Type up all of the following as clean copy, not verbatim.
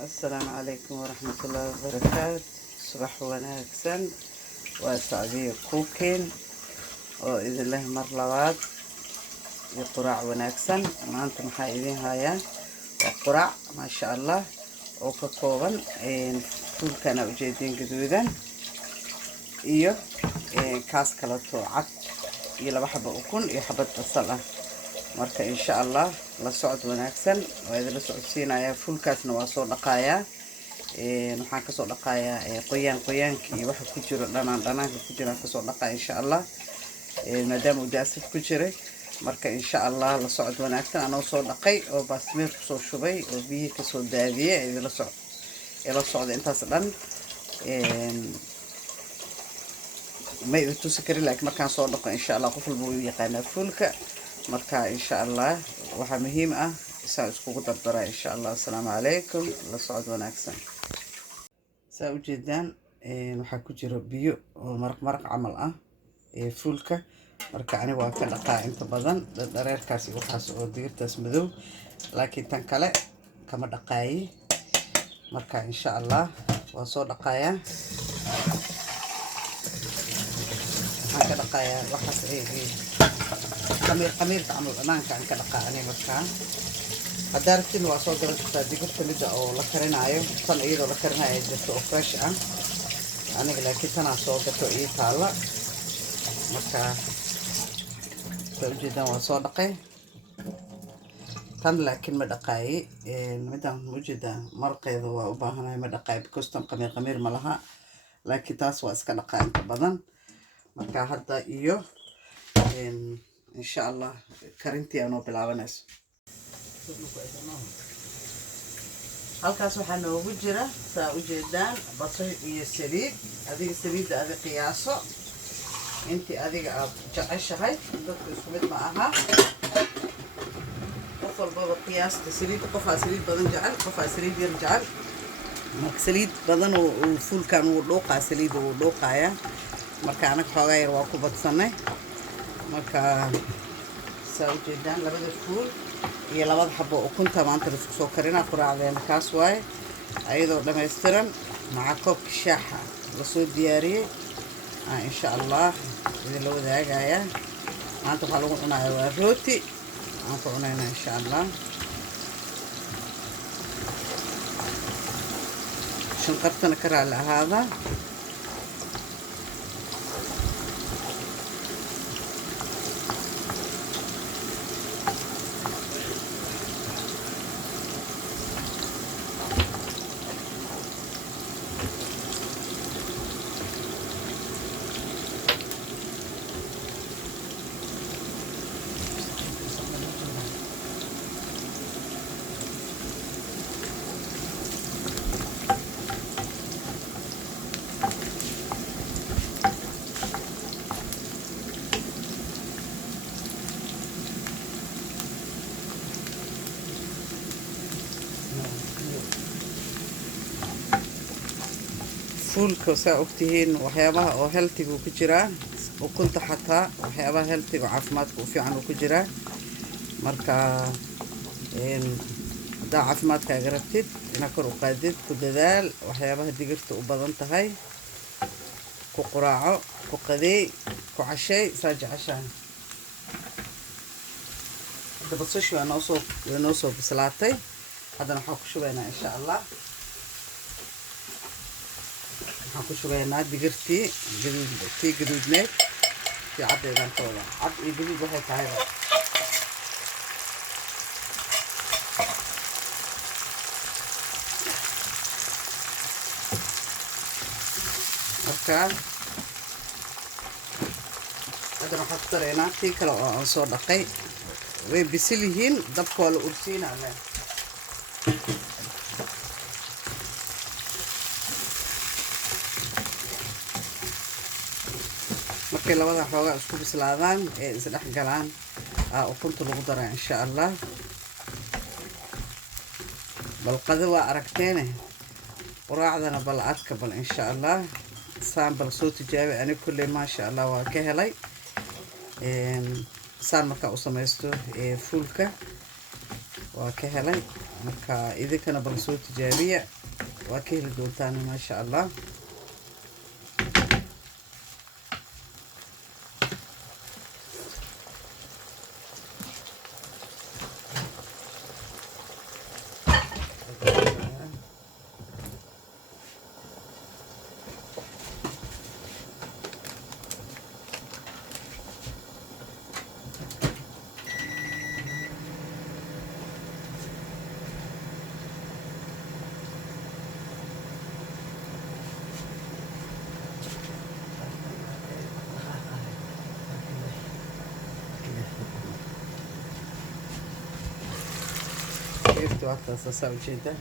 السلام عليكم ورحمة الله وبركاته. صباح وناكسن وسعدي كوكين وإذن الله مرلوات يقرع وناكسن ما أنتم حايدين هايا وقرع ما شاء الله وككوغن فول كان وجيدين قدودا إيو كاس كالتو عد يلا بحب أكون يحبت بصلة marka insha Allah la socod wanaagsan waa idin la socodsiinaya fulkaasna waa soo dhaqaaya waxaan ka soo dhaqaaya qoyaanka iyo waxa ku jiro dhanaanka ku jira ka soo dhaqaa insha Allah maadaama uu daasad ku jiray marka insha Allah la socod wanaagsan anoo soo dhaqay oo baasmeer ku soo shubay oo biyo ka soo daadiyay idin la socdo intaas dhan ma idin tusi karin laakiin markaan soo dhaqo insha Allah qof walba wuu yaqaanaa fulka marka insha Allah waxa muhiim ah isaa iskugu dardara insha Allah. Assalaamu calaykum, la socod wanaagsan. saa u jeedaan waxa ku jira biyo oo maraq camal ah fulka marka aniga waa ka dhaqaa inta badan dhareerkaas iyo waxaas oo digirtaas madow laakiin tan kale kama dhaqaayi marka insha Allah waa soo dhaqaaya waxaan ka dhaqaaya waxaas خمير تعمل أنا كان كذا قاني مركان هدار كل واصل درجة تدقق تلجأ أو لكرنا عيو صن إيده لكرنا عيد تو فريش أنا قلنا كتنا صوت تو إيه طالع مركان توجد واصل دقي تم لكن مدقاي مدام موجودة مرقي ذو وباهنا مدقاي بكستم خمير ملها لكن تاس واسكن قائم بدن مركان هذا إيوه إن شاء الله كرنتي أنا بلعبناس. halkaas waxaa noogu jira saa u jeedaan basal iyo saliid adiga saliidda adiga qiyaaso intii adiga aad jeceshahay dadku isku mid ma aha qof walbaba qiyaasta saliidda qofaa saliid badan jecel qofaa saliid yar jecel marka saliid badan oo fuulkan wuu dhooqaa saliidda wuu dhooqaaya marka anaga xoogaa yar waa ku badsanay marka saa u jeedaan labada fuul iyo labada xabo ukunta maanta la isku soo karina quraacdeena kaas waaye ayadoo dhammaystiran maca koobka shaaxa la soo diyaariyey insha Allah idin la wadaagaya maanta waxaa lagu cunayaa waa rooti aan ku cunaynaa insha Allah shanqartana ka raali ahaada فولك ساوقتهن وحيابها أو هلتي وكجرا وكنت حتى وحيابها هلتي وعفماتك وفي عنه كجرا مركا دا عفماتك أجربتد نكر وقادد كددال وحيابها دقرت وبضنت هاي كقراعة كقدي كعشاء ساج عشاء هذا بتصيش ونوصل بسلاتي هذا نحط شو بينا إن شاء الله waxaan ku shubaynaa digirtii gaduudneed iyo caddeedan kooda cad iyo gaduud waxay tahay markaa haddana waxaan ku daraynaa tii kale oo aan soo dhaqay way bisil yihiin dabka waa la ursiinaa markay labada xoogaa isku bislaadaan ee isdhex galaan ukunta lagu daraa insha allah. bal qado waa aragteene quraacdana bal adka bal insha allah saan bal soo tijaabi ani kulley maasha allah waa ka helay saan markaa u samaysto fuulka waa ka helay marka idinkana bal soo tijaabiya waa ka heli doontaan maasha allah. كيف توقف أسوي كده؟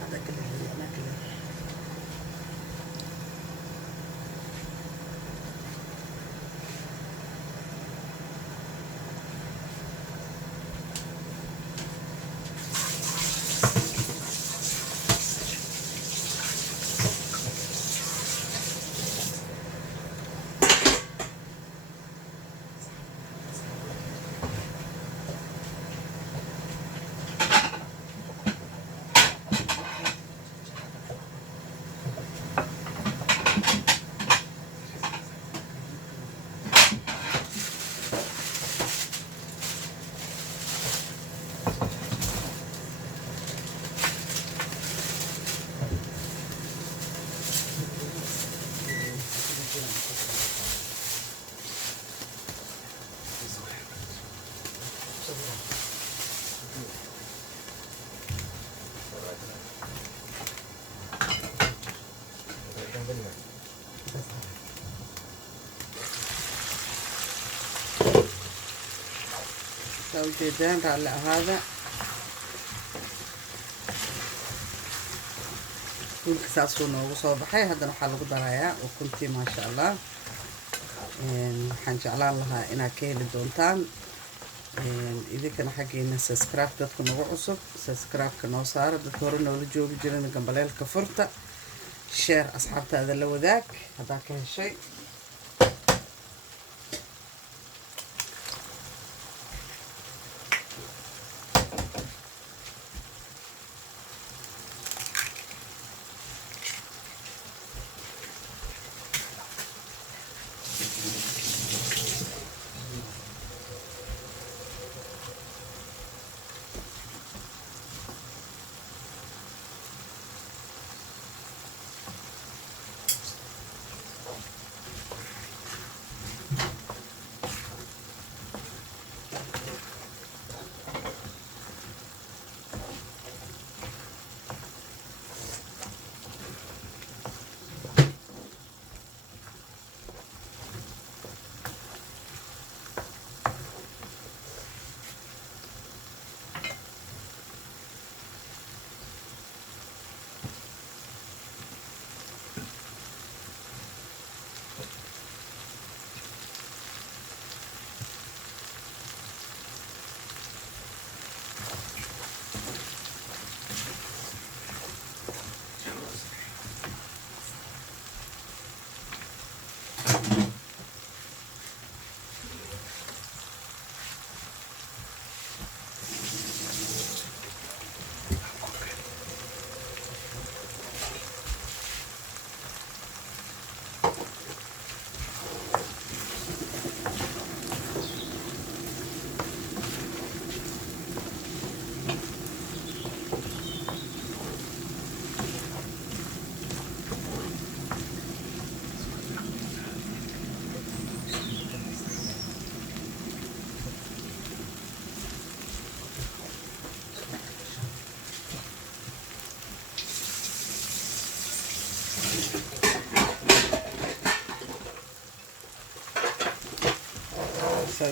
هذا كله أنا كله وجدان على هذا كل كساسون وصوبحي هذا نحل قدرايا وكنتي ما شاء الله حنجعلان لها إنا كيل دونتان إذا كان حقينا سبسكرايب دتكم نوع عصب سبسكرايب كنو صار دكتورنا ولا جوب جرنا جنبالي الكفرطة شير أصحابته هذا اللي وذاك هذاك هالشيء.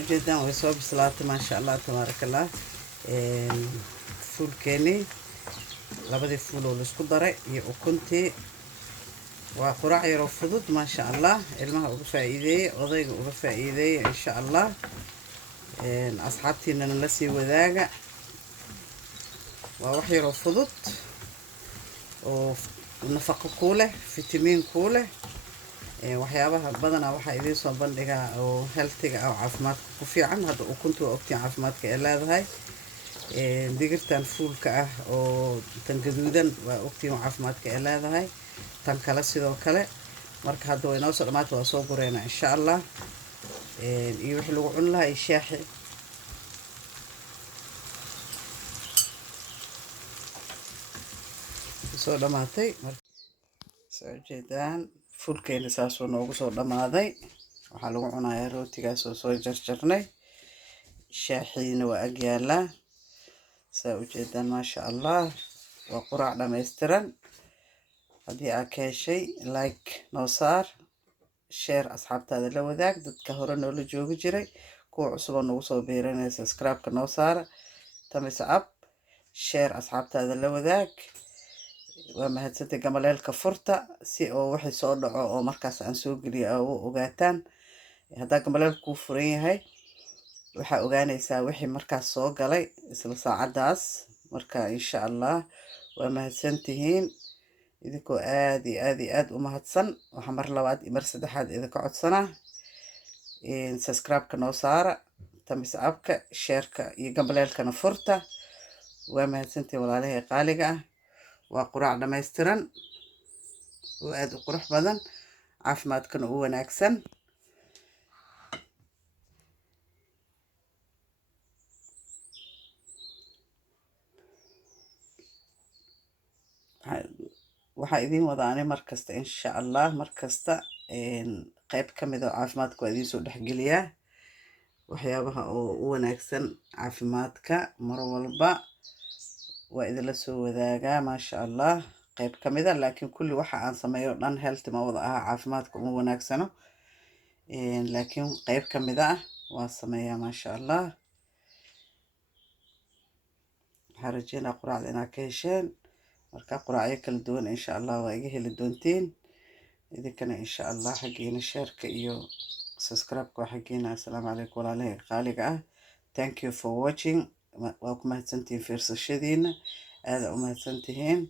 جدا ويصوب صلاة ما شاء الله تبارك الله. فول كيني لابد فول ولسكو دري وكنتي waa quraac yaroo fudud maasha allah, ilmaha uga faa'iideeyey, odayga uga faa'iideeyey insha allah. asxaabtiinana la sii wadaaga. waa wax yaroo fudud oo nafaqo kuu leh, fitamiin kuu leh. waxyaabaha badanaa waxaa idiin soo bandhigaa oo healthiga ah oo caafimaadka ku fiican. hadda ukunta waa ogtiin caafimaadka ay leedahay. digirtan fuulka ah oo tan gaduudan waa ogtiin oo caafimaadka ay leedahay. tan kale sidoo kale. marka hadda way noo soo dhamaata, waa soo gureynaa insha allah. iyo wixii lagu cuni lahaa iyo shaaxi. soo dhamaatay. soo jeedaan fuulkeena saasuu noogu soo dhamaaday. waxaa lagu cunayaa rootigaas oo soo jarjarnay. shaaxiina waa ag yaalaa. saa ujeedaan maasha allah. waa quraac dhammaystiran. haddii aad ka heshay like noo saar, share asxaabtaada la wadaag. dadka hore noola joogi jiray, kuwa cusuboo nagu soo biiranaya subscribe-ka noo saara, thumbs up, share asxaabtaada la wadaag. waa mahadsantay. gambaleelka furta si oo wixii soo dhaco oo markaas aan soo geliyo aa u ogaataan. haddaa gambaleelka kuu furan yahay, waxaa ogaanaysaa wixii markaas soo galay isla saacadaas. marka insha allah waa mahadsantihiin. idinkoo aad iyo aad iyo aad u mahadsan. waxaa mar labaad iyo mar saddexaad idinka codsanaa, subscribe-ka noo saara, thumbs up-ka, share-ka iyo gambaleelkana furta. waa mahadsantihiin walaalahay qaaliga ah. waa quraac dhammaystiran oo aad u qurux badan, caafimaadkana u wanaagsan. waxaa idiin wadaanay markasta insha allah. markasta qayb ka mid oo caafimaadka waa idiin soo dhexgeliyaa. waxyaabaha oo u wanaagsan caafimaadka mar walba waa idinla soo wadaagaa maasha allah. qayb ka mid a, laakiin kulli waxa aan sameeyo dhan healthy ma wada aha, caafimaadka uma wanaagsano. laakiin qayb ka mid ah waa sameeyaa maasha allah. waxaan rajeynaa quraacda inaad ka hesheen. marka quraacyo kala duwan insha allah waa iga heli doontiin. idinkana insha allah xaggeena shaarka iyo subscribe-ka waa xaggeena. assalaamu calaykum walaalahay qaaliga ah. thank you for watching. waa ku mahadsantihiin fiirsashadiina. aada u mahadsantihiin.